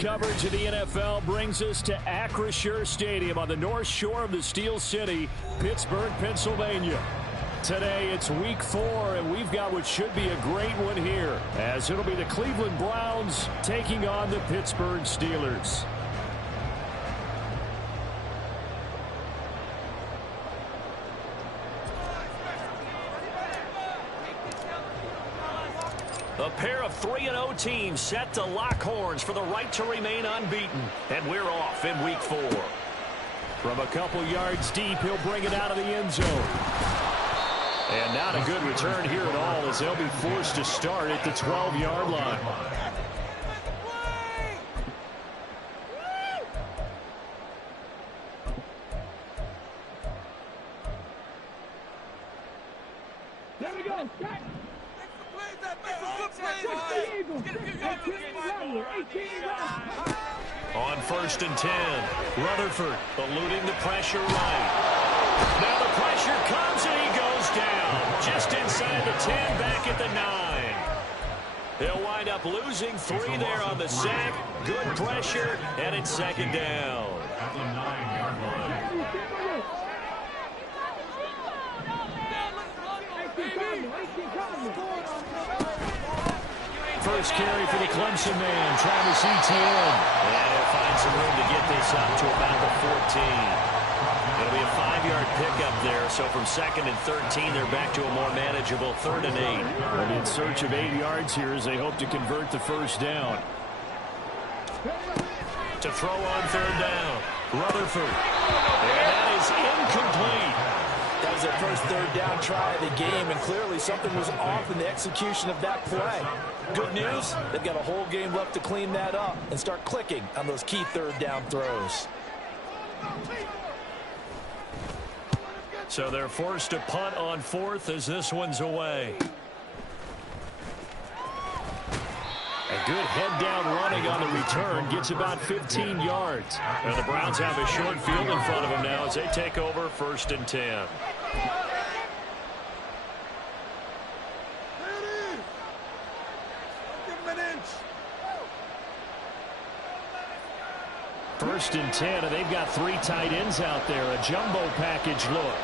coverage of the NFL brings us to Acrisure Stadium on the north shore of the Steel City, Pittsburgh, Pennsylvania. Today, it's week 4, and we've got what should be a great one here, as it'll be the Cleveland Browns taking on the Pittsburgh Steelers. A pair of 3-0 teams set to lock horns for the right to remain unbeaten. And we're off in week 4. From a couple yards deep, he'll bring it out of the end zone. And not a good return here at all, as they'll be forced to start at the 12-yard line. There we go. On 1st and 10, Rutherford eluding the pressure right. Now the pressure comes and he goes down. Just inside the 10, back at the 9. They'll wind up losing 3 there on the sack. Good pressure, and it's 2nd down. At the 9-yard line. First carry for the Clemson man, Travis Etienne. And he'll find some room to get this up to about the 14. It'll be a 5-yard pickup there, so from 2nd and 13, they're back to a more manageable 3rd and 8. And in search of 8 yards here as they hope to convert the first down. To throw on 3rd down, Rutherford. And that is incomplete. That was their first 3rd down try of the game, and clearly something was off in the execution of that play. Good news, they've got a whole game left to clean that up and start clicking on those key 3rd down throws. So they're forced to punt on 4th as this one's away. A good head-down running on the return gets about 15 yards. And the Browns have a short field in front of them now as they take over 1st and 10. First and 10, and they've got 3 tight ends out there. A jumbo package look.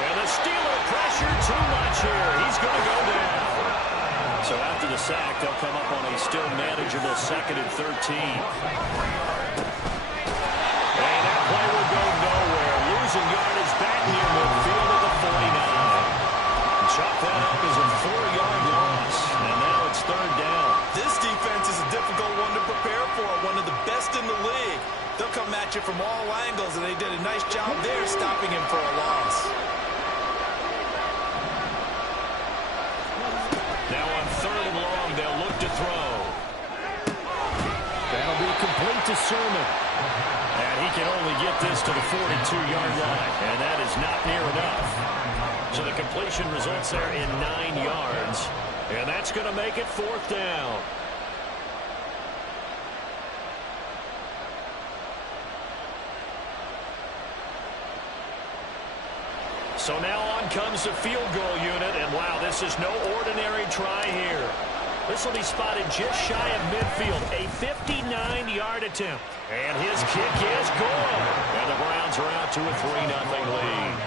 And the Steeler pressure too much here. He's going to go down. So after the sack, they'll come up on a still manageable 2nd and 13. And that play will go nowhere. Losing yardage back near midfield at the 49. Chop that up as a 4-yard loss. And now it's 3rd down. This defense is a difficult one to prepare for, one of the best in the league. They'll come at you from all angles, and they did a nice job there stopping him for a loss. Now on 3rd and long, they'll look to throw. That'll be complete to Sermon. And he can only get this to the 42-yard line, and that is not near enough. So the completion results there in 9 yards. And that's going to make it 4th down. So now on comes the field goal unit. And wow, this is no ordinary try here. This will be spotted just shy of midfield. A 59-yard attempt. And his kick is good. And the Browns are out to a 3-0 lead.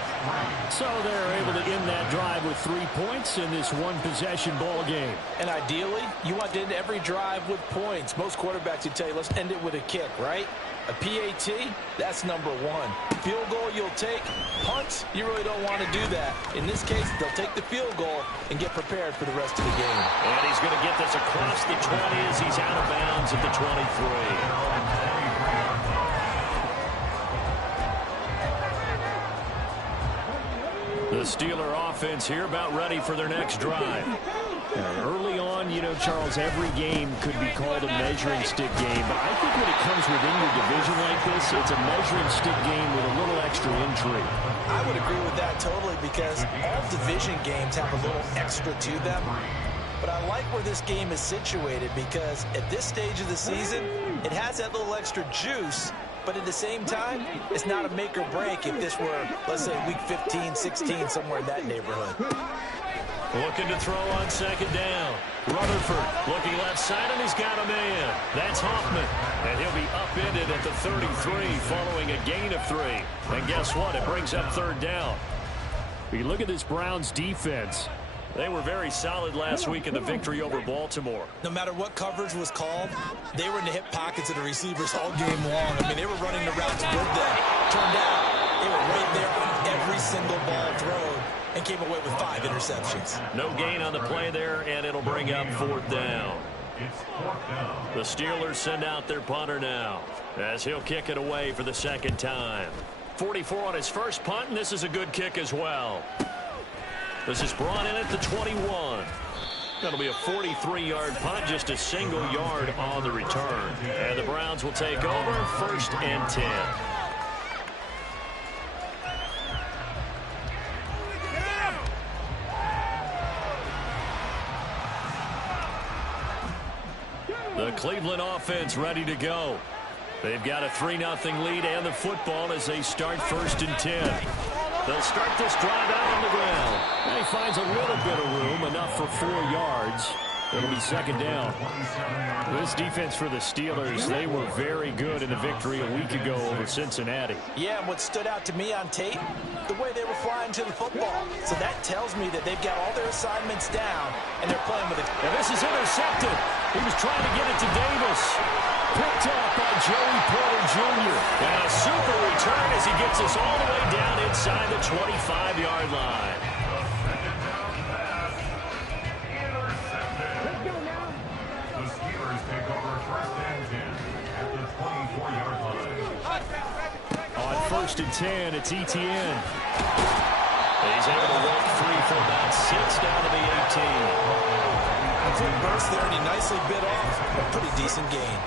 So they're able to end that drive with 3 points in this one-possession ball game. And ideally, you want to end every drive with points. Most quarterbacks would tell you, let's end it with a kick, right? A PAT, that's number 1. Field goal you'll take. Punts, you really don't want to do that. In this case, they'll take the field goal and get prepared for the rest of the game. And he's going to get this across the 20 as he's out of bounds at the 23. The Steeler offense here about ready for their next drive. Early on, you know, Charles, every game could be called a measuring stick game, but I think when it comes within your division like this, it's a measuring stick game with a little extra intrigue. I would agree with that totally, because all division games have a little extra to them. But I like where this game is situated, because at this stage of the season, it has that little extra juice. But at the same time, it's not a make or break if this were, let's say, week 15, 16, somewhere in that neighborhood. Looking to throw on second down. Rutherford looking left side, and he's got a man. That's Hoffman. And he'll be upended at the 33 following a gain of 3. And guess what? It brings up third down. If you look at this Browns defense, they were very solid last week in the victory over Baltimore. No matter what coverage was called, they were in the hip pockets of the receivers all game long. I mean, they were running the routes with them. Turned out, they were right there on every single ball thrown and came away with 5 interceptions. No gain on the play there, and it'll bring up fourth down. The Steelers send out their punter now as he'll kick it away for the second time. 44 on his first punt, and this is a good kick as well. This is brought in at the 21. That'll be a 43-yard punt, just a single yard on the return. And the Browns will take over, 1st and 10. The Cleveland offense ready to go. They've got a 3-0 lead and the football as they start 1st and 10. They'll start this drive out on the ground. And he finds a little bit of room, enough for 4 yards. It'll be second down. This defense for the Steelers, they were very good in the victory a week ago over Cincinnati. Yeah, and what stood out to me on tape, the way they were flying to the football. So that tells me that they've got all their assignments down, and they're playing with it. And this is intercepted. He was trying to get it to Davis. Picked up by Joey Porter Jr. And a super return as he gets us all the way down inside the 25-yard line. On 1st and 10, it's Etienne. He's able to walk free for about 6 down to the 18. A quick burst there, and he nicely bit off a pretty decent gain.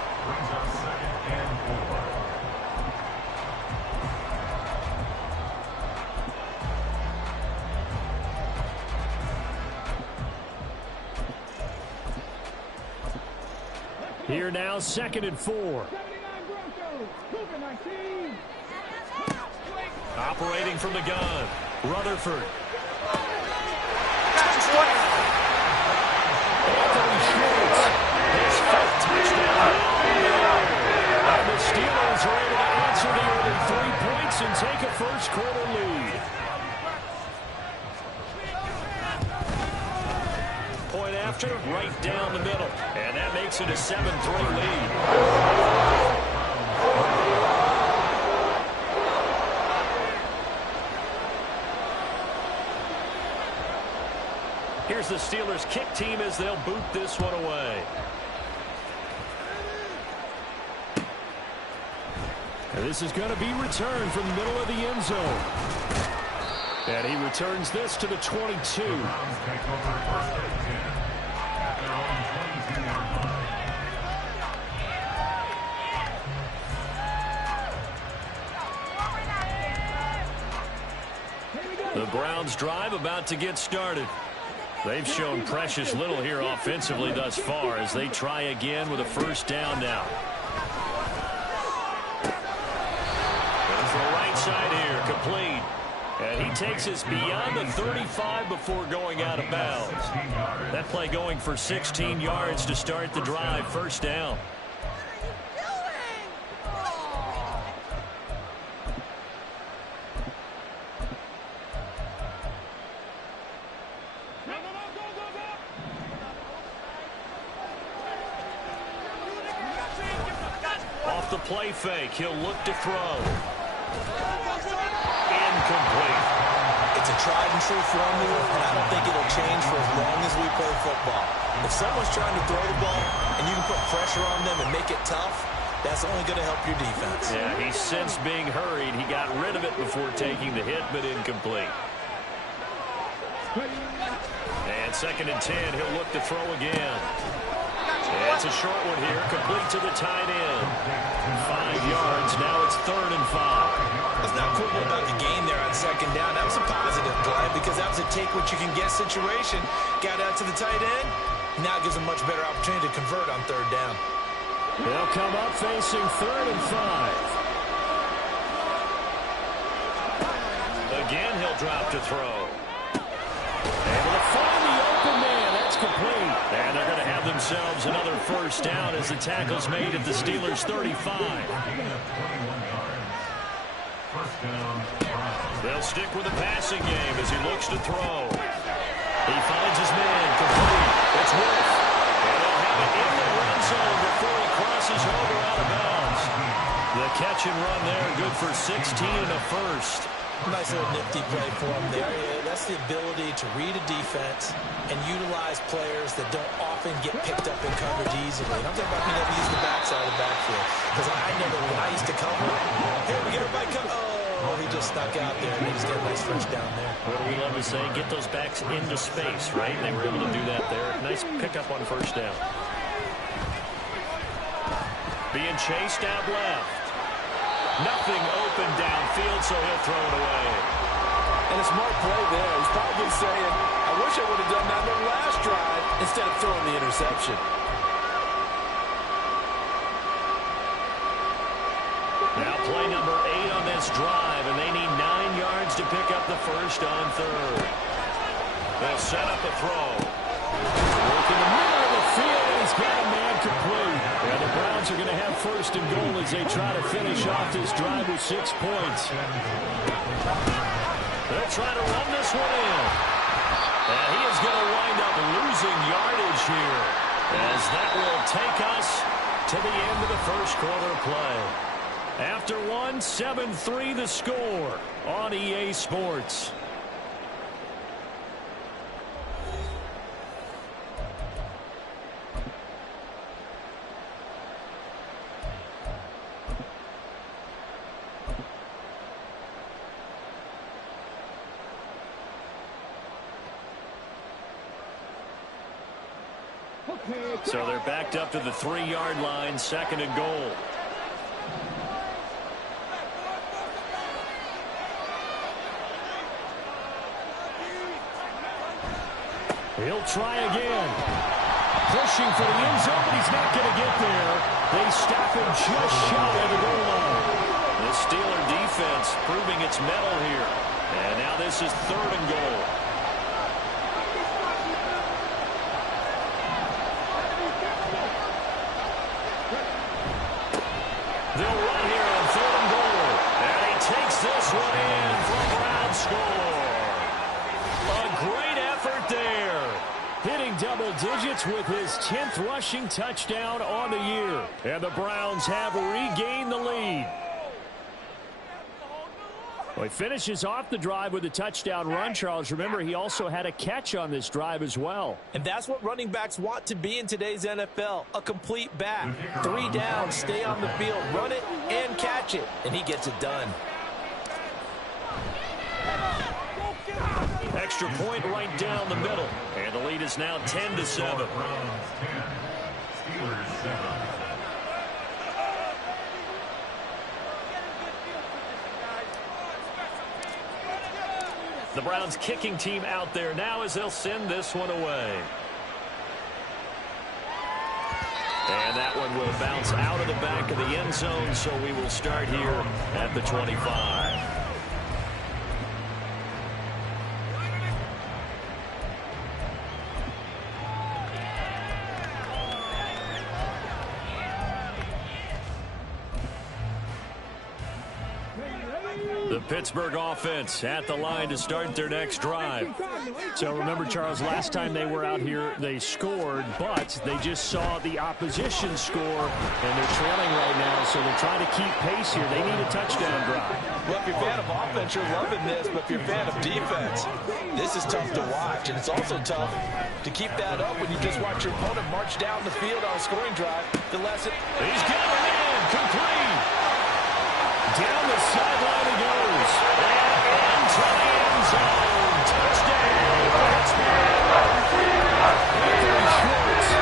Here now, 2nd and 4. Operating from the gun, Rutherford. Anthony Schwartz, his 5th touchdown. And the Steelers are able to answer the early 3 points and take a first-quarter lead. Point after, right down the middle. And that makes it a 7-3 lead. Here's the Steelers kick team as they'll boot this one away. And this is going to be returned from the middle of the end zone. And he returns this to the 22. The Browns drive about to get started. They've shown precious little here offensively thus far as they try again with a first down now. Goes to the right side here, complete. And he takes us beyond the 35 before going out of bounds. That play going for 16 yards to start the drive, first down. Off the play fake, he'll look to throw. Incomplete. It's a tried and true formula, and I don't think it'll change for as long as we play football. If someone's trying to throw the ball and you can put pressure on them and make it tough, that's only going to help your defense. Yeah, he sensed being hurried. He got rid of it before taking the hit, but incomplete. And 2nd and 10, he'll look to throw again. It's a short one here, complete to the tight end. 5 yards, now it's 3rd and 5. It's not cool about the gain there on 2nd down. That was a positive play because that was a take-what-you-can-get situation. Got out to the tight end. Now gives a much better opportunity to convert on 3rd down. They'll come up facing 3rd and 5. Again, he'll drop to throw. Able to find the complete. And they're going to have themselves another first down as the tackle's made at the Steelers' 35. They'll stick with the passing game as he looks to throw. He finds his man, complete. It's Wolf. And they'll have it in the red zone before he crosses over out of bounds. The catch and run there, good for 16 and a first. Nice little nifty play for him there. Yeah, that's the ability to read a defense and utilize players that don't often get picked up in coverage easily. And I'm talking about being able to use the backside of the backfield. Because I know that when I used to cover, here we get everybody come. Oh, he just stuck out there, and he just got a nice first down there. What do we love to say? Get those backs into space, right? They were able to do that there. Nice pickup on first down. Being chased out left. Nothing open downfield, so he'll throw it away. And a smart play there. He's probably saying, I wish I would have done that on the last drive instead of throwing the interception. Now play number 8 on this drive, and they need 9 yards to pick up the first on third. They'll set up a throw. Work in the middle of the field, and he's got a man complete. And the Browns are going to have first and goal as they try to finish off this drive with 6 points. They'll try to run this one in. And he is going to wind up losing yardage here, as that will take us to the end of the first quarter play. After one, 7-3 the score on EA Sports. So they're backed up to the 3-yard line, second and goal. He'll try again. Pushing for the end zone, but he's not going to get there. They stop him just shy of the goal line. The Steeler defense proving its mettle here. And now this is third and goal. They'll run here on third and goal. And he takes this one in for a Brown score. A great effort there. Hitting double digits with his 10th rushing touchdown on the year. And the Browns have regained the lead. Well, he finishes off the drive with a touchdown run, Charles. Remember, he also had a catch on this drive as well. And that's what running backs want to be in today's NFL, a complete back. 3 down, stay on the field, run it, and catch it. And he gets it done. Extra point right down the middle. And the lead is now 10-7. The Browns kicking team out there now as they'll send this one away. And that one will bounce out of the back of the end zone, so we will start here at the 25. The Pittsburgh offense at the line to start their next drive. So remember, Charles, last time they were out here, they scored, but they just saw the opposition score, and they're trailing right now, so they're trying to keep pace here. They need a touchdown drive. Well, if you're a fan of offense, you're loving this, but if you're a fan of defense, this is tough to watch, and it's also tough to keep that up when you just watch your opponent march down the field on a scoring drive. The lesson. He's got it in, complete. Down the sideline he goes. And into the end zone. Touchdown, Pittsburgh. Anthony Schwartz,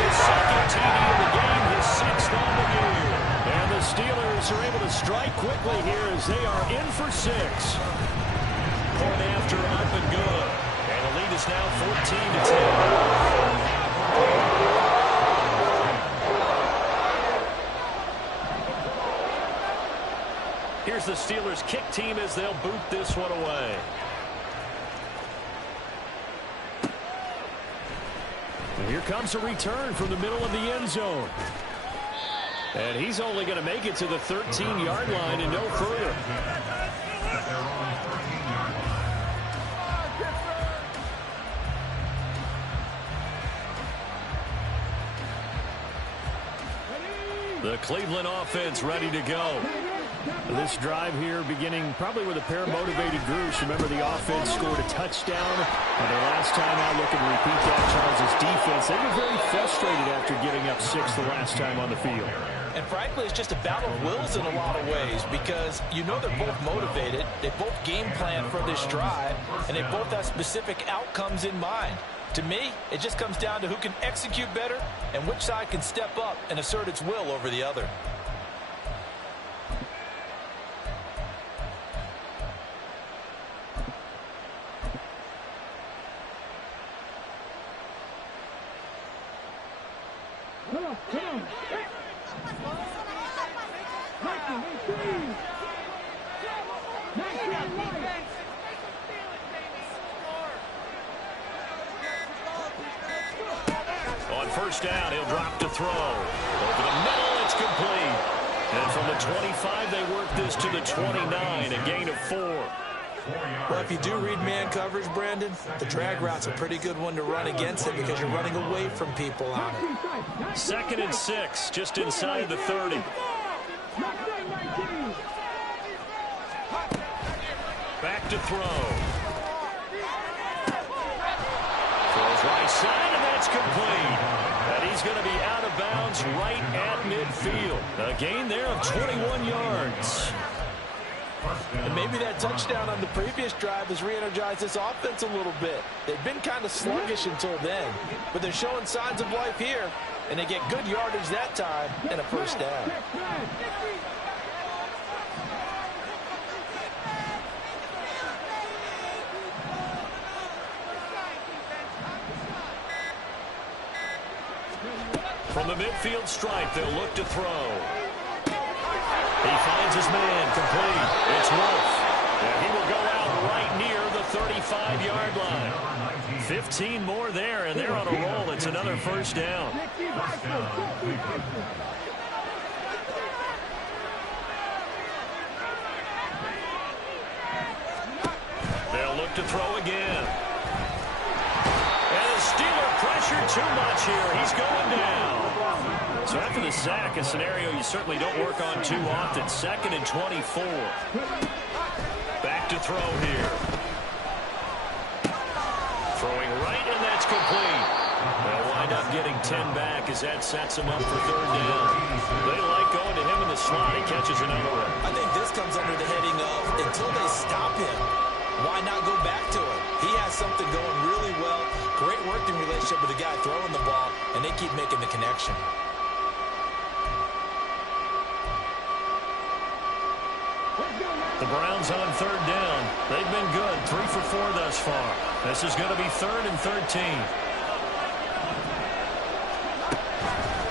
his second TD of the game, his 6th on the year. And the Steelers are able to strike quickly here as they are in for 6. Point after up and good. And the lead is now 14-10. Here's the Steelers kick team as they'll boot this one away. Here comes a return from the middle of the end zone. And he's only going to make it to the 13-yard line and no further. The Cleveland offense ready to go. This drive here beginning probably with a pair of motivated groups. Remember, the offense scored a touchdown. And their last time out, looking to repeat that, Charles' defense. They were very frustrated after giving up 6 the last time on the field. And frankly, it's just a battle of wills in a lot of ways because you know they're both motivated. They both game plan for this drive, and they both have specific outcomes in mind. To me, it just comes down to who can execute better and which side can step up and assert its will over the other. On first down, he'll drop to throw. Over the middle, it's complete. And from the 25, they work this to the 29, a gain of 4. Well, if you do read man coverage, Brandon, the drag route's a pretty good one to run against it because you're running away from people on it. 2nd and 6, just inside the 30. Back to throw. Throws right side, and that's complete. And he's going to be out of bounds right at midfield. A gain there of 21 yards. And maybe that touchdown on the previous drive has re-energized this offense a little bit. They've been kind of sluggish until then, but they're showing signs of life here, and they get good yardage that time and a first down. From the midfield stripe, they'll look to throw. He finds his man, complete. It's Wolf. And he will go out right near the 35-yard line. 15 more there, and they're on a roll. It's another first down. They'll look to throw again. And the Steeler pressure too much here. He's going down. So after the sack, a scenario you certainly don't work on too often. 2nd and 24. Back to throw here. Throwing right, and that's complete. They'll wind up getting 10 back as that sets him up for 3rd down. They like going to him in the slot. He catches another one. I think this comes under the heading of until they stop him, why not go back to him? He has something going really well. Great working relationship with the guy throwing the ball, and they keep making the connection. The Browns on 3rd down. They've been good, 3 for 4 thus far. This is going to be 3rd and 13.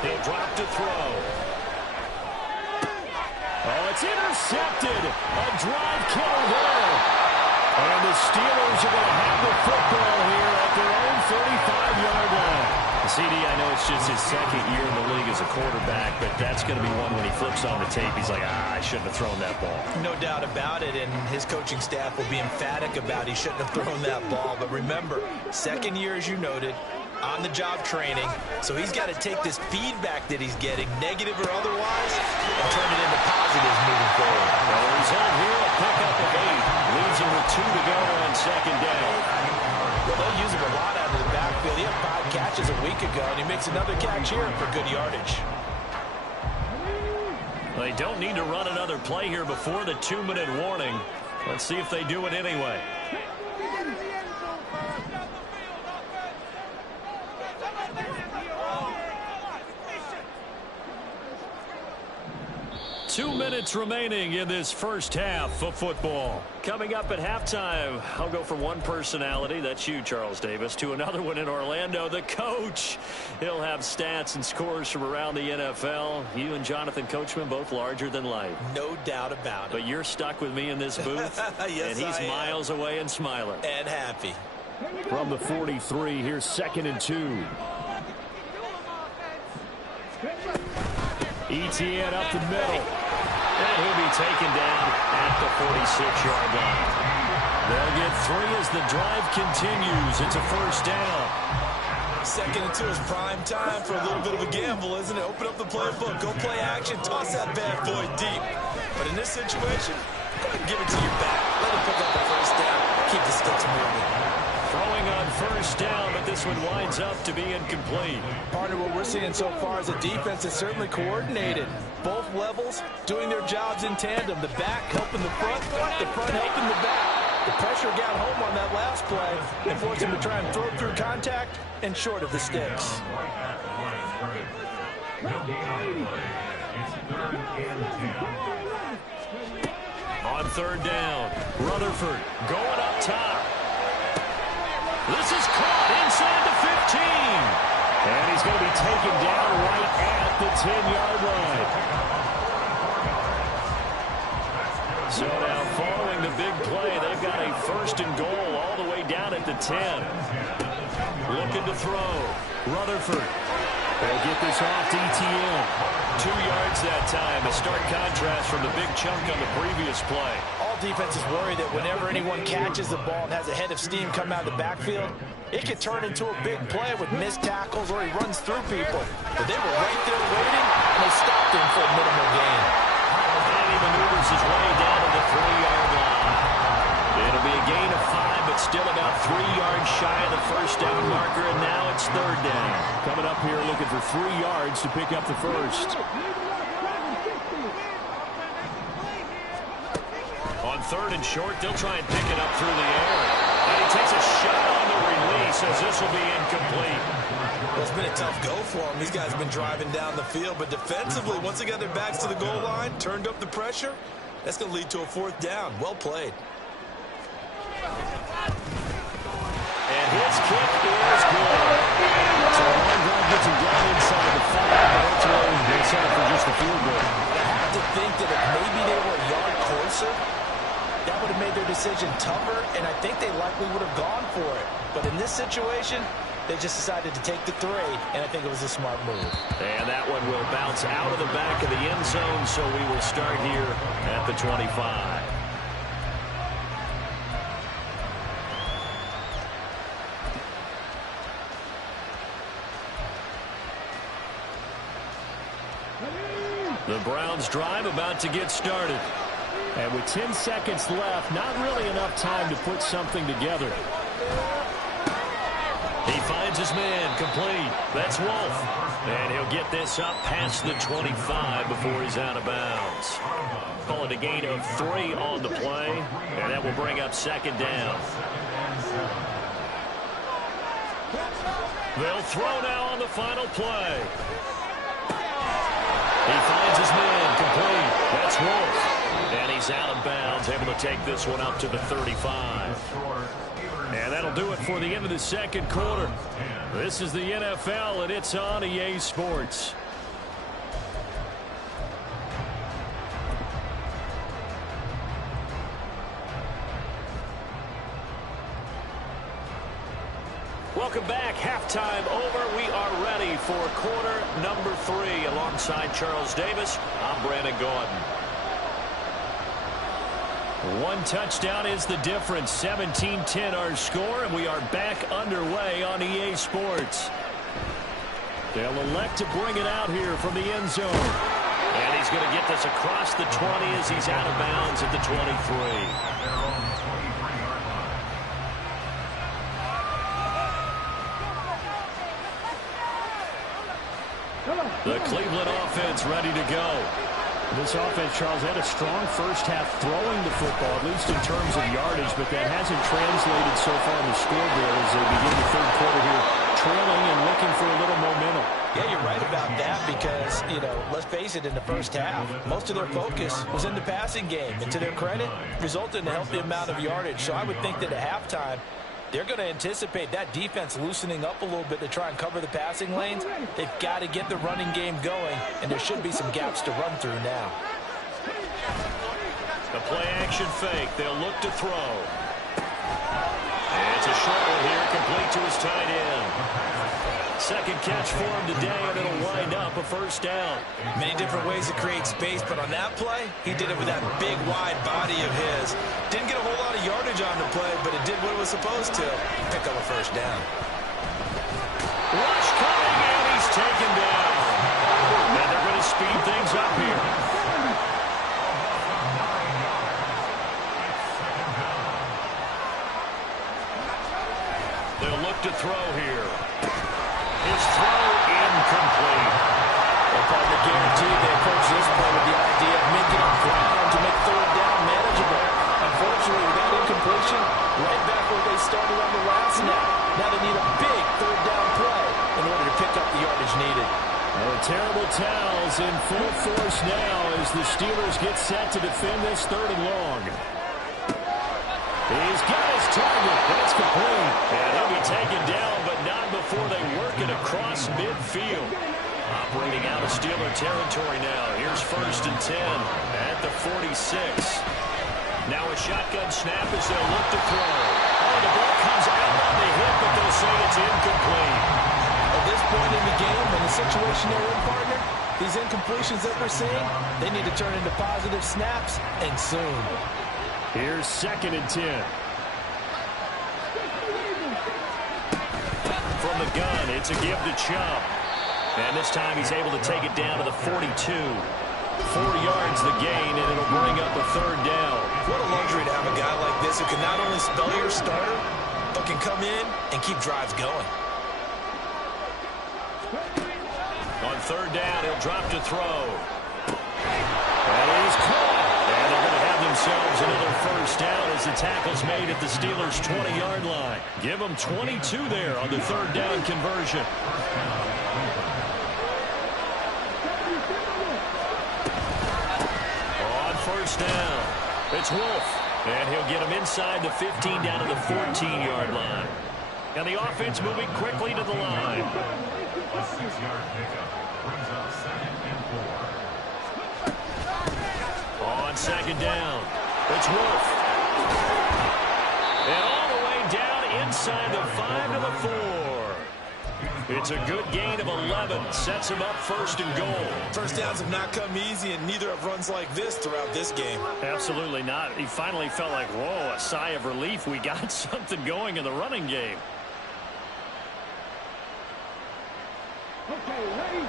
He'll drop to throw. Oh, it's intercepted. A drive killer there. And the Steelers are going to have the football here at their own 35-yard line. CD, I know it's just his 2nd year in the league as a quarterback, but that's going to be one when he flips on the tape. He's like, I shouldn't have thrown that ball. No doubt about it, and his coaching staff will be emphatic about he shouldn't have thrown that ball. But remember, 2nd year, as you noted, on-the-job training, so he's got to take this feedback that he's getting, negative or otherwise, and turn it into positives moving forward. Well, the result here, a pickup of 8. Leaves him with 2 to go on 2nd down. Well, they'll use him a lot out of the backfield. He had 5 catches a week ago, and he makes another catch here for good yardage. They don't need to run another play here before the 2-minute warning. Let's see if they do it anyway. Two minutes remaining in this first half of football. Coming up at halftime, I'll go from one personality, that's you, Charles Davis, to another one in Orlando, the coach. He'll have stats and scores from around the NFL. You and Jonathan Coachman, both larger than life. No doubt about it. But you're stuck with me in this booth, yes, and he's miles away and smiling. And happy. From the 43, here's 2nd and 2. ETN up the middle. And he'll be taken down at the 46-yard line. They'll get 3 as the drive continues. It's a first down. 2nd and 2 is prime time for a little bit of a gamble, isn't it? Open up the playbook, go play action, toss that bad boy deep. But in this situation, go ahead and give it to your back. Let him pick up the first down. Keep the sticks moving. Throwing on first down, but this one winds up to be incomplete. Partner, what we're seeing so far is a defense that's certainly coordinated. Both levels doing their jobs in tandem. The back helping the front helping the back. The pressure got home on that last play and forced him to try and throw through contact and short of the sticks. On third down, Rutherford going up top. This is caught inside the 15. And he's going to be taken down right at the 10-yard line. So now following the big play, they've got a first and goal all the way down at the 10. Looking to throw. Rutherford. They'll get this off to ETN. 2 yards that time. A stark contrast from the big chunk on the previous play. All defenses worry that whenever anyone catches the ball and has a head of steam come out of the backfield, it could turn into a big play with missed tackles or he runs through people. But they were right there waiting, and they stopped him for a minimal gain. And he maneuvers his way down to the 3-yard line. It'll be a gain of 5, but still about 3 yards shy of the first down marker, and now it's third down. Coming up here looking for 3 yards to pick up the first. On third and short, they'll try and pick it up through the air. And he takes a shot on the release as this will be incomplete. Well, it's been a tough go for them. These guys have been driving down the field, but defensively, once they got their backs to the goal line, turned up the pressure, that's going to lead to a fourth down. Well played. And his kick is good. So one drive gets him down inside of the 5, but ultimately they set up for just a field goal. I have to think that if maybe they were a yard closer, that would have made their decision tougher, and I think they likely would have gone for it. But in this situation, they just decided to take the 3, and I think it was a smart move. And that one will bounce out of the back of the end zone, so we will start here at the 25. The Browns drive about to get started. And with 10 seconds left, not really enough time to put something together. He finds his man, complete. That's Wolf. And he'll get this up past the 25 before he's out of bounds. Call it a gain of 3 on the play, and that will bring up second down. They'll throw now on the final play. He finds his man, complete. That's Wolf. And he's out of bounds, able to take this one up to the 35. And that'll do it for the end of the second quarter. This is the NFL, and it's on EA Sports. Welcome back. Halftime over. We are ready for quarter number 3. Alongside Charles Davis, I'm Brandon Gordon. 1 touchdown is the difference. 17-10 our score, and we are back underway on EA Sports. They'll elect to bring it out here from the end zone. And he's going to get this across the 20 as he's out of bounds at the 23. The Cleveland offense ready to go. This offense, Charles, had a strong first half throwing the football, at least in terms of yardage, but that hasn't translated so far in the scoreboard as they begin the third quarter here, trailing and looking for a little momentum. Yeah, you're right about that because, let's face it, in the first half, most of their focus was in the passing game. And to their credit, resulted in a healthy amount of yardage. So I would think that at halftime, they're going to anticipate that defense loosening up a little bit to try and cover the passing lanes. They've got to get the running game going, and there should be some gaps to run through now. The play-action fake. They'll look to throw. And it's a short one here, complete to his tight end. Second catch for him today, and it'll wind up a first down. Many different ways to create space, but on that play, he did it with that big, wide body of his. Didn't get a whole lot of yardage on the play, but it did what it was supposed to. Pick up a first down. Rush coming, and he's taken down. And they're going to speed things up here. They'll look to throw here. His throw incomplete. Well, partner, guaranteed they approach this play with the idea of making up ground to make third down manageable. Unfortunately, with that incompletion, right back where they started on the last snap. Now they need a big third down play in order to pick up the yardage needed. Terrible towels in full force now as the Steelers get set to defend this 3rd and long. He's got his target. That's complete. And he'll be taken down, but not before they work it across midfield. Operating out of Steeler territory now. Here's 1st and 10 at the 46. Now a shotgun snap as they'll look to throw. Oh, the ball comes out on the hip, but they'll say it's incomplete. At this point in the game, in the situation they're in, partner, these incompletions that we're seeing, they need to turn into positive snaps, and soon. Here's 2nd and 10. From the gun, it's a give to Chump. And this time he's able to take it down to the 42. 4 yards the gain, and it'll bring up a 3rd down. What a luxury to have a guy like this who can not only spell your starter, but can come in and keep drives going. On 3rd down, he'll drop to throw. And he's caught. And they're going to have themselves another first down as the tackle's made at the Steelers' 20-yard line. Give them 22 there on the 3rd down conversion. On 1st down, it's Wolf. And he'll get him inside the 15 down to the 14-yard line. And the offense moving quickly to the line. A 6-yard pickup brings up 2nd and 4. On 2nd down, it's Wolf. And all the way down inside the 5 to the 4. It's a good gain of 11. Sets him up 1st and goal. First downs have not come easy, and neither have runs like this throughout this game. Absolutely not. He finally felt like, whoa, a sigh of relief. We got something going in the running game. Okay, ready?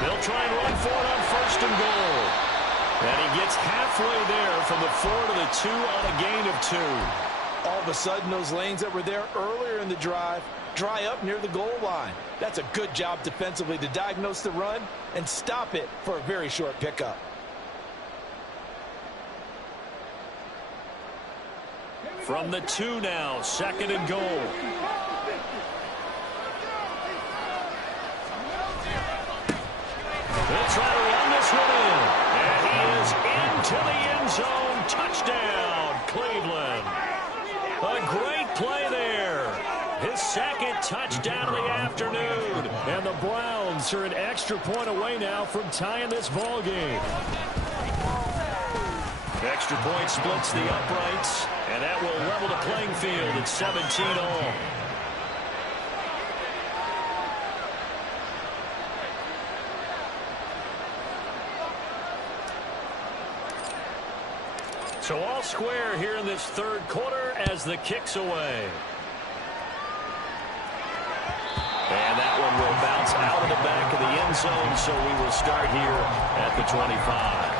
They'll try and run for it on 1st and goal. And he gets halfway there from the 4 to the 2 on a gain of 2. All of a sudden, those lanes that were there earlier in the drive dry up near the goal line. That's a good job defensively to diagnose the run and stop it for a very short pickup. From the 2 now, 2nd and goal. They'll try to run this one in. And he is into the end zone. Touchdown, Cleveland. A great play there. His 2nd touchdown of the afternoon. And the Browns are an extra point away now from tying this ball game. Extra point splits the uprights, and that will level the playing field at 17 all. So all square here in this 3rd quarter as the kick's away. And that one will bounce out of the back of the end zone, so we will start here at the 25.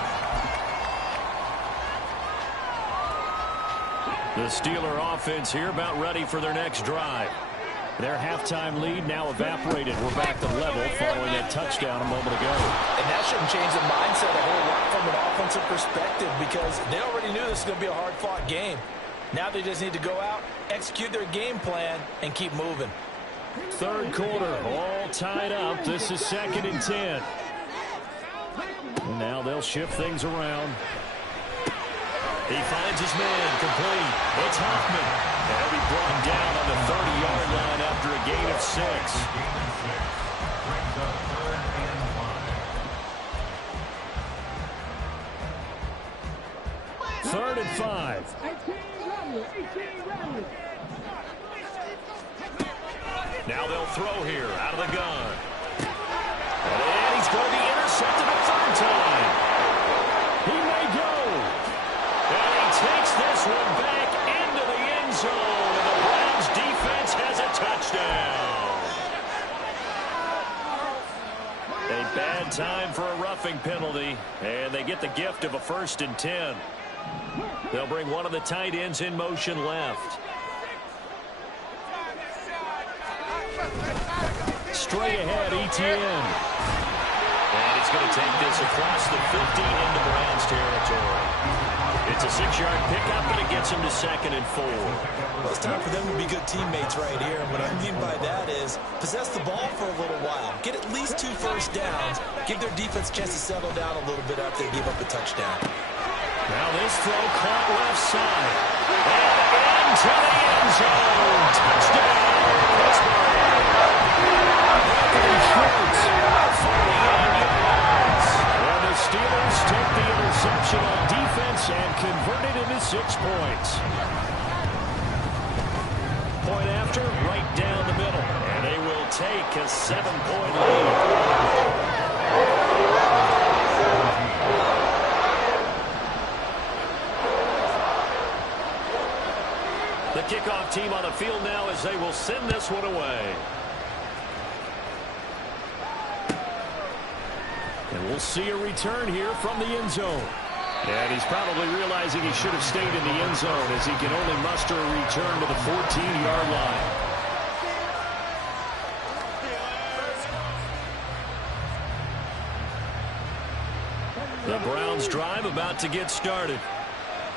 The Steeler offense here about ready for their next drive. Their halftime lead now evaporated. We're back to level following that touchdown a moment ago. And that shouldn't change the mindset a whole lot from an offensive perspective because they already knew this was going to be a hard-fought game. Now they just need to go out, execute their game plan, and keep moving. 3rd quarter, all tied up. This is 2nd and 10. Now they'll shift things around. He finds his man, complete. It's Hoffman. And he'll be brought down on the 30-yard line after a gain of 6. Brings up 3rd and 5. 3rd and 5. Now they'll throw here out of the gun. And he's going to be intercepted a third time. He may go. And he takes this one back into the end zone. And the Browns defense has a touchdown. A bad time for a roughing penalty. And they get the gift of a 1st and 10. They'll bring one of the tight ends in motion left. Straight ahead, ETN. And he's going to take this across the 50 into Browns territory. It's a 6-yard pickup, but it gets him to 2nd and 4. Well, it's time for them to be good teammates right here. And what I mean by that is possess the ball for a little while. Get at least 2 first downs. Give their defense a chance to settle down a little bit after they give up a touchdown. Now this throw caught left side. And into the end zone. Touchdown, Pittsburgh. And the Steelers took the interception on defense and converted into 6 points. Point after, right down the middle. And they will take a 7-point lead. The kickoff team on the field now as they will send this one away. And we'll see a return here from the end zone. And he's probably realizing he should have stayed in the end zone as he can only muster a return to the 14-yard line. The Browns drive about to get started.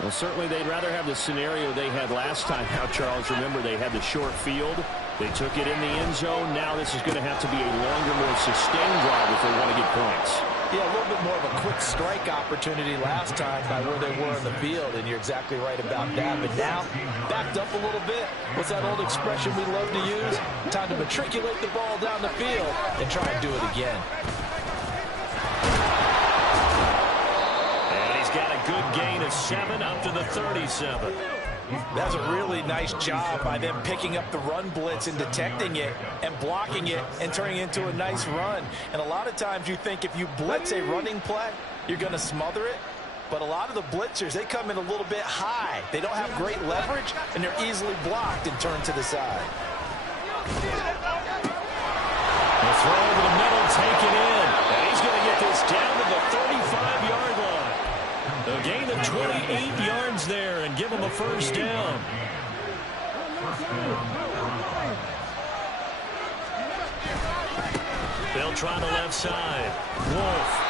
Well, certainly they'd rather have the scenario they had last time. Now, Charles, remember they had the short field. They took it in the end zone. Now this is going to have to be a longer, more sustained drive if they want to get points. Yeah, a little bit more of a quick strike opportunity last time by where they were on the field, and you're exactly right about that. But now, backed up a little bit. What's that old expression we love to use? Time to matriculate the ball down the field and try and do it again. And he's got a good gain of 7 up to the 37. That's a really nice job by them picking up the run blitz and detecting it and blocking it and turning it into a nice run. And a lot of times you think if you blitz a running play, you're going to smother it. But a lot of the blitzers, they come in a little bit high. They don't have great leverage, and they're easily blocked and turned to the side. The throw over the middle, taken in. And he's going to get this down to the 35-yard line. A gain of 28 yards there and give him a first down. They'll try the left side. Wolf.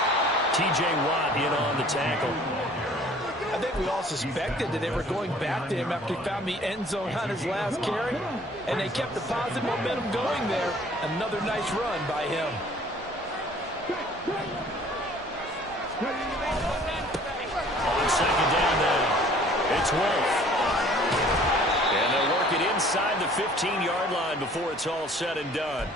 T.J. Watt in on the tackle. I think we all suspected that they were going back to him after he found the end zone on his last carry, and they kept the positive momentum going there. Another nice run by him. On second down now, it's Wolf. And they'll work it inside the 15-yard line before it's all said and done.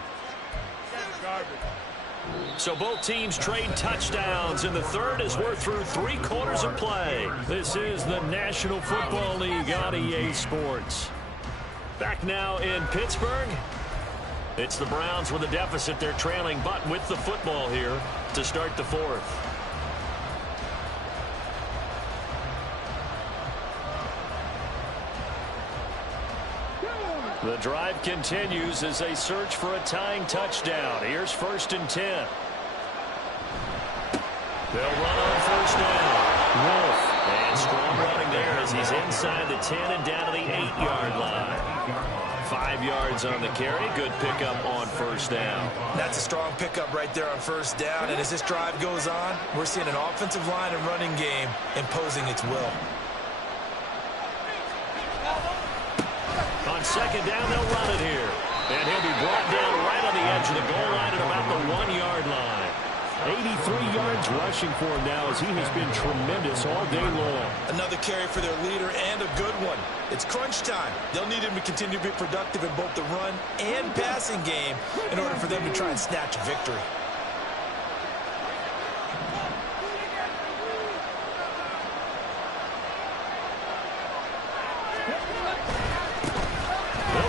So both teams trade touchdowns in the third as we're through 3 quarters of play. This is the National Football League on EA Sports. Back now in Pittsburgh. It's the Browns with a deficit. They're trailing, but with the football here to start the fourth. The drive continues as they search for a tying touchdown. Here's 1st and 10. They'll run on first down. Wolf. And strong running there as he's inside the 10 and down to the 8-yard line. 5 yards on the carry. Good pickup on first down. That's a strong pickup right there on first down. And as this drive goes on, we're seeing an offensive line and running game imposing its will. On second down, they'll run it here. And he'll be brought down right on the edge of the goal line at about the 1-yard line. 83 yards rushing for him now as he has been tremendous all day long. Another carry for their leader and a good one. It's crunch time. They'll need him to continue to be productive in both the run and passing game in order for them to try and snatch a victory.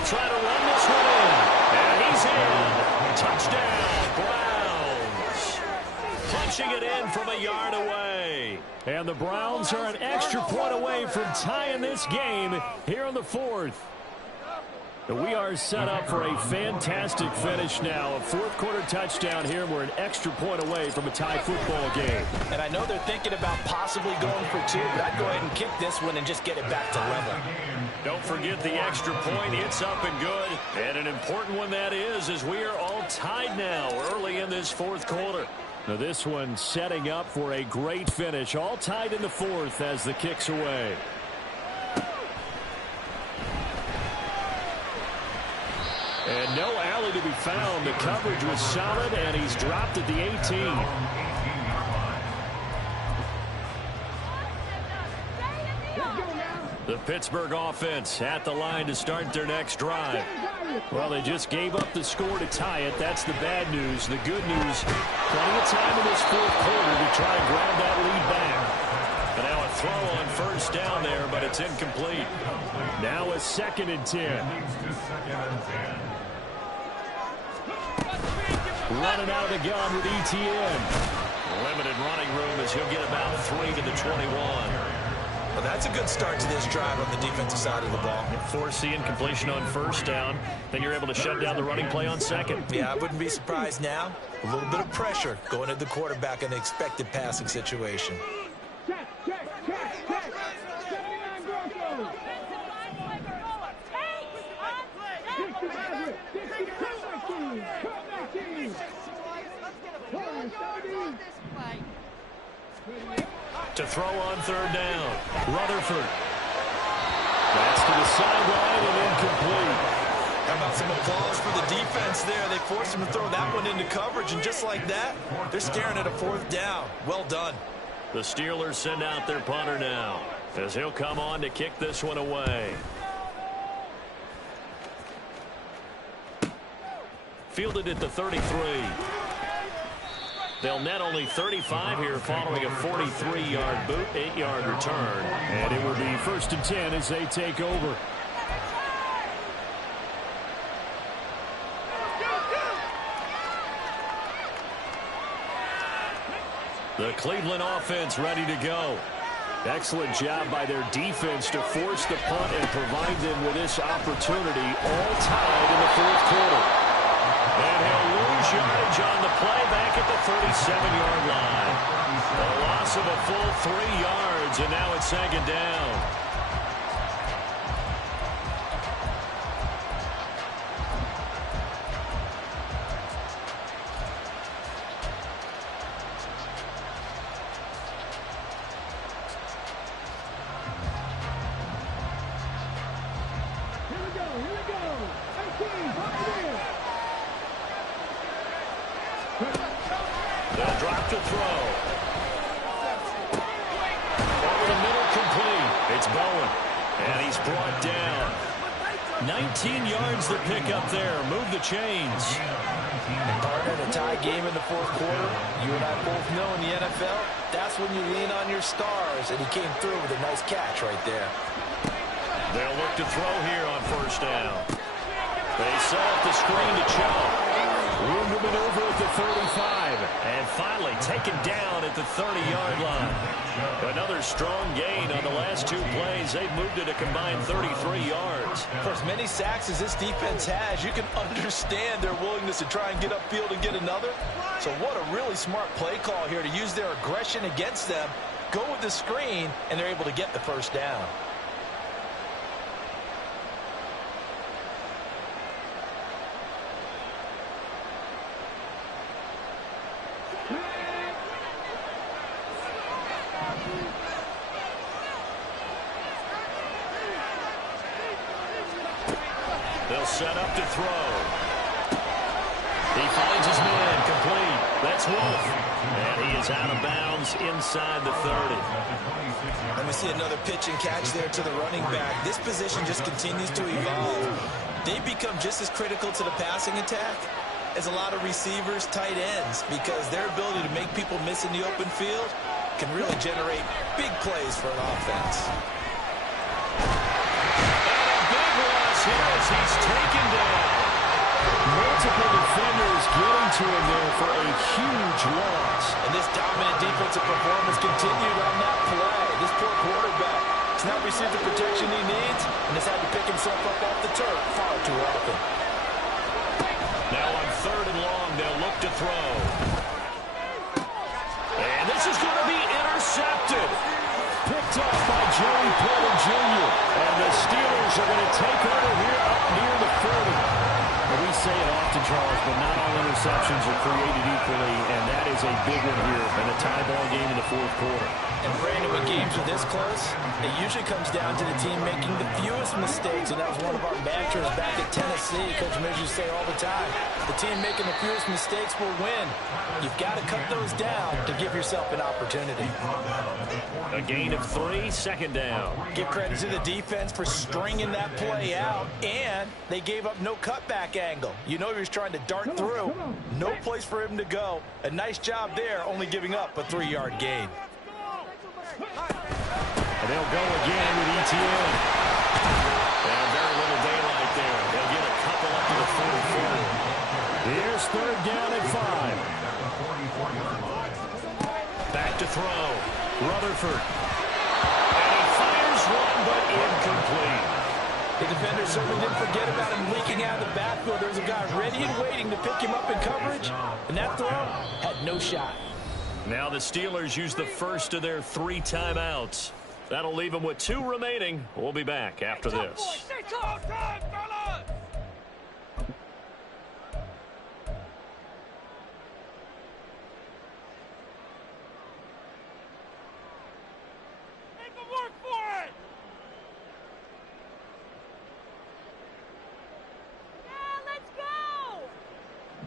They'll try to run this one in. And he's in. Touchdown, Browns. Punching it in from a yard away. And the Browns are an extra point away from tying this game here in the fourth. We are set up for a fantastic finish now. A fourth-quarter touchdown here. We're an extra point away from a tie football game. And I know they're thinking about possibly going for two, but I'd go ahead and kick this one and just get it back to level. Don't forget the extra point. It's up and good. And an important one that is, as we are all tied now early in this fourth quarter. Now this one setting up for a great finish. All tied in the fourth as the kick's away. And no alley to be found. The coverage was solid, and he's dropped at the 18. The Pittsburgh offense at the line to start their next drive. Well, they just gave up the score to tie it. That's the bad news. The good news, plenty of time in this fourth quarter to try and grab that lead back. And now a throw on first down there, but it's incomplete. Now a 2nd and 10. Running out of the gun with ETN. Limited running room as he'll get about 3 to the 21. Well, that's a good start to this drive on the defensive side of the ball. Force the incompletion on first down. Then you're able to shut down the running play on second. Yeah, I wouldn't be surprised now. A little bit of pressure going at the quarterback in the expected passing situation. To throw on third down. Rutherford. That's to the sideline and incomplete. How about some applause for the defense there? They forced him to throw that one into coverage, and just like that, they're staring at a fourth down. Well done. The Steelers send out their punter now as he'll come on to kick this one away. Fielded at the 33. They'll net only 35 here following a 43-yard boot, 8-yard return. And it will be 1st and 10 as they take over. The Cleveland offense ready to go. Excellent job by their defense to force the punt and provide them with this opportunity, all tied in the fourth quarter. And he'll lose yardage on the play back at the 37-yard line. A loss of a full 3 yards, and now it's 2nd down. They'll drop to throw. Over the middle, complete. It's Bowen. And he's brought down. 19 yards to pick up there. Move the chains. Partner, a tie game in the fourth quarter. You and I both know in the NFL, that's when you lean on your stars. And he came through with a nice catch right there. They'll look to throw here on first down. They set up the screen to Chubb. Room to maneuver at the 35. And finally taken down at the 30-yard line. Another strong gain on the last 2 plays. They've moved it a combined 33 yards. For as many sacks as this defense has, you can understand their willingness to try and get upfield and get another. So what a really smart play call here to use their aggression against them, go with the screen, and they're able to get the first down. They'll set up to throw. He finds his man, complete. That's Wolf. And he is out of bounds inside the 30. Let me see another pitch and catch there to the running back. This position just continues to evolve. They become just as critical to the passing attack as a lot of receivers, tight ends, because their ability to make people miss in the open field can really generate big plays for an offense. And a big loss here as he's taken down. Multiple defenders getting to him there for a huge loss. And this dominant defensive performance continued on that play. This poor quarterback has not received the protection he needs and has had to pick himself up off the turf far too often. Now on 3rd and long, they'll look to throw. And this is going to be intercepted. Picked up by Joey Porter Jr. And the Steelers are going to take over here up near the 40. We say it often, Charles, but not all interceptions are created equally, and that is a big one here in a tie ball game in the 4th quarter. And Brandon, when games are this close, it usually comes down to the team making the fewest mistakes, and that was one of our mantras back at Tennessee. Coach Mills used to say all the time, the team making the fewest mistakes will win. You've got to cut those down to give yourself an opportunity. A gain of 3, 2nd down. Give credit to the defense for stringing that play out, and they gave up no cutback angle. You know he was trying to dart through. No place for him to go. A nice job there, only giving up a 3-yard gain. And they'll go again with ETN. And very little daylight there. They'll get a couple up to the 44. Here's 3rd down and 5. Back to throw. Rutherford. And he fires one, but incomplete. The defender certainly didn't forget about him leaking out of the backfield. There was a guy ready and waiting to pick him up in coverage, and that throw had no shot. Now the Steelers use the first of their 3 timeouts. That'll leave them with 2 remaining. We'll be back after this.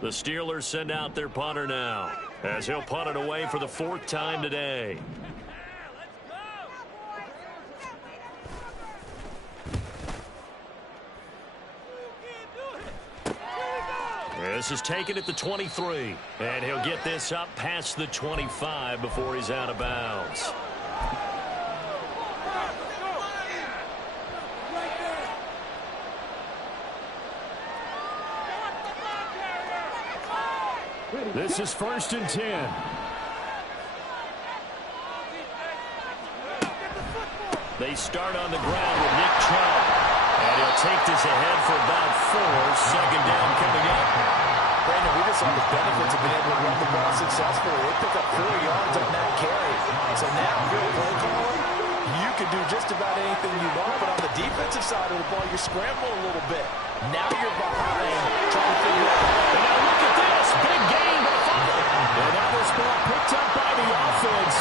The Steelers send out their punter now, as he'll punt it away for the 4th time today. This is taken at the 23, and he'll get this up past the 25 before he's out of bounds. This is 1st and 10. They start on the ground with Nick Chubb. And he'll take this ahead for about 4. 2nd down coming up. Brandon, we just saw the benefits of being able to run the ball successfully. They pick up 4 yards on that carry. So now, if you're a play caller, you can do just about anything you want. But on the defensive side of the ball, you scramble a little bit. Now you're behind, trying to figure out. And now look at this. Big gain by 5. And that was ball picked up by the offense.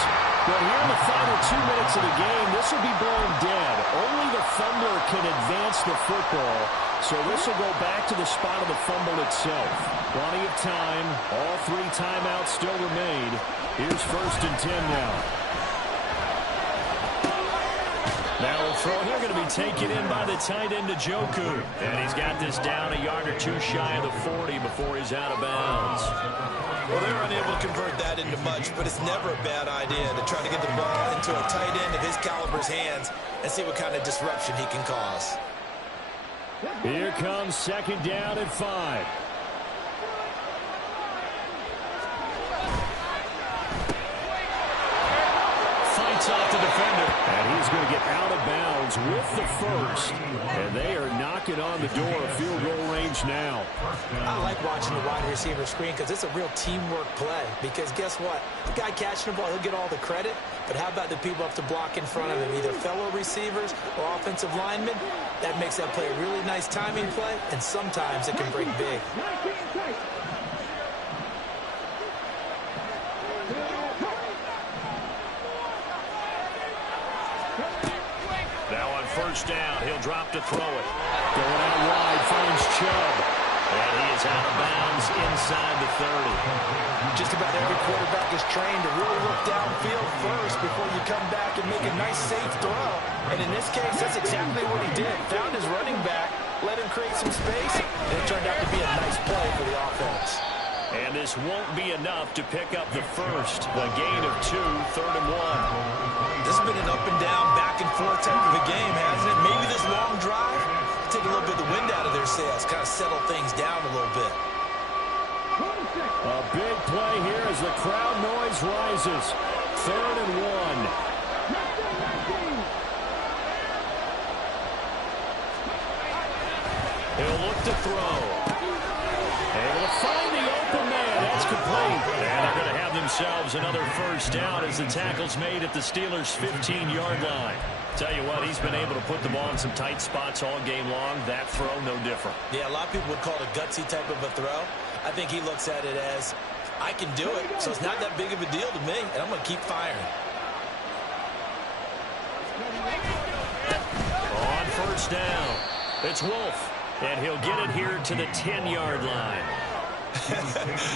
But here in the final 2 minutes of the game, this will be blown dead. Only the fumbler can advance the football. So this will go back to the spot of the fumble itself. Plenty of time. All 3 timeouts still remain. Here's 1st and 10 now. Now a throw here going to be taken in by the tight end Njoku. And he's got this down a yard or 2 shy of the 40 before he's out of bounds. Well, they're unable to convert that into much, but it's never a bad idea to try to get the ball into a tight end of his caliber's hands and see what kind of disruption he can cause. Here comes 2nd down and 5. Fights off the defender. And he's going to get out of bounds with the first. And they are knocking on the door of field goal range now. I like watching the wide receiver screen because it's a real teamwork play. Because guess what? The guy catching the ball, he'll get all the credit. But how about the people up to block in front of him, either fellow receivers or offensive linemen? That makes that play a really nice timing play, and sometimes it can break big. Now on 1st down, he'll drop to throw it. Going out wide, finds Chubb. And he is out of bounds inside the 30. Just about every quarterback is trained to really look downfield first before you come back and make a nice, safe throw. And in this case, that's exactly what he did. Found his running back, let him create some space, and it turned out to be a nice play for the offense. And this won't be enough to pick up the first. A gain of 2, 3rd and 1. This has been an up and down, back and forth type of a game, hasn't it? Maybe this long drive, take a little bit of the wind out of their sails, kind of settle things down a little bit. A big play here as the crowd noise rises. 3rd and 1. He'll look to throw. Able to find the open man. That's complete. And they're going to have themselves another first down as the tackle's made at the Steelers' 15-yard line. Tell you what, he's been able to put the ball in some tight spots all game long. That throw, no different. Yeah, a lot of people would call it a gutsy type of a throw. I think he looks at it as, I can do it, so it's not that big of a deal to me, and I'm going to keep firing. On first down, it's Wolf, and he'll get it here to the 10-yard line.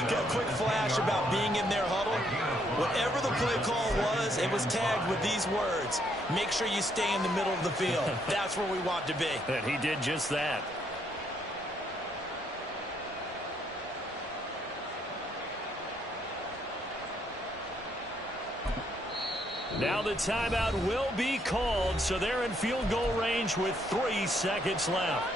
Got a quick flash about being in their huddle. Whatever the play call was, it was tagged with these words: make sure you stay in the middle of the field. That's where we want to be. And he did just that. Now the timeout will be called, so they're in field goal range with 3 seconds left.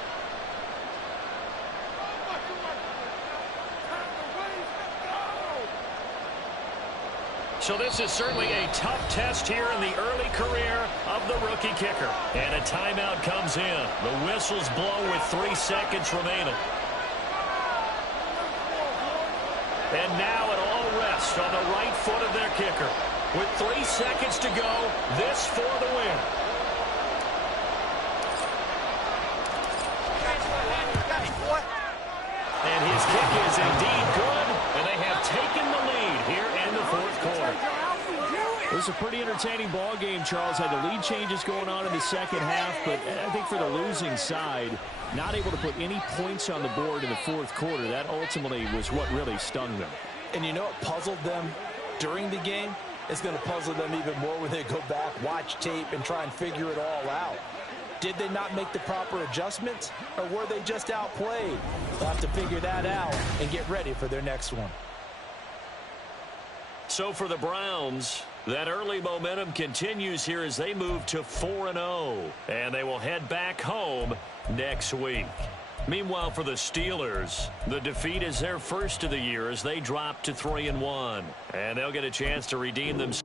So this is certainly a tough test here in the early career of the rookie kicker. And a timeout comes in. The whistles blow with 3 seconds remaining. And now it all rests on the right foot of their kicker. With 3 seconds to go, this for the win. And his kick is indeed good, and they have taken the lead here in the 4th quarter. It was a pretty entertaining ball game, Charles. Had the lead changes going on in the second half, but I think for the losing side, not able to put any points on the board in the 4th quarter, that ultimately was what really stung them. And you know what puzzled them during the game? It's going to puzzle them even more when they go back, watch tape, and try and figure it all out. Did they not make the proper adjustments, or were they just outplayed? They'll have to figure that out and get ready for their next one. So for the Browns, that early momentum continues here as they move to 4-0. And they will head back home next week. Meanwhile, for the Steelers, the defeat is their first of the year as they drop to 3-1. And they'll get a chance to redeem themselves.